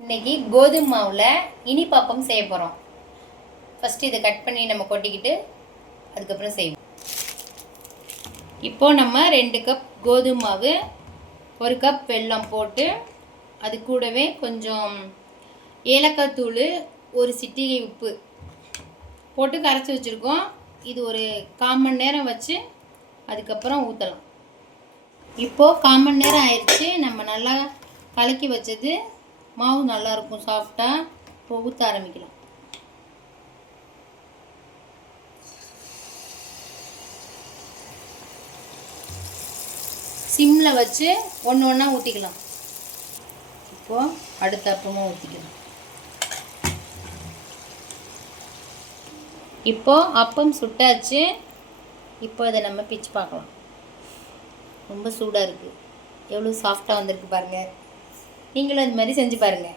இன்னைக்கு கோதுமை மாவில் இனிப்பாப்பம் செய்ய போகிறோம். ஃபஸ்ட்டு இதை கட் பண்ணி நம்ம கொட்டிக்கிட்டு அதுக்கப்புறம் செய்வோம். இப்போது நம்ம 2 கப் கோதுமை மாவு, 1 கப் வெல்லம் போட்டு அது கூடவே கொஞ்சம் ஏலக்காய் தூள், 1 சிட்டிகை உப்பு போட்டு கரைச்சி வச்சுருக்கோம். இது ஒரு 1/4 மணி நேரம் வச்சு அதுக்கப்புறம் ஊற்றலாம். இப்போது 1/4 மணி நேரம் ஆயிடுச்சு. நம்ம நல்லா கலக்கி வச்சது மாவு நல்லாயிருக்கும் சாஃப்டாக. இப்போ ஊற்ற ஆரம்பிக்கலாம். சிம்மில் வச்சு ஒன்று ஒன்றா ஊற்றிக்கலாம். இப்போது அடுத்த அப்பமும் ஊற்றிக்கலாம். இப்போது அப்பம் சுட்டாச்சு. இப்போ இதை நம்ம பிச்சு பார்க்கலாம். ரொம்ப சூடாக இருக்குது. எவ்வளோ சாஃப்டாக வந்திருக்கு பாருங்கள். நீங்களும் அது மாதிரி செஞ்சு பாருங்கள்.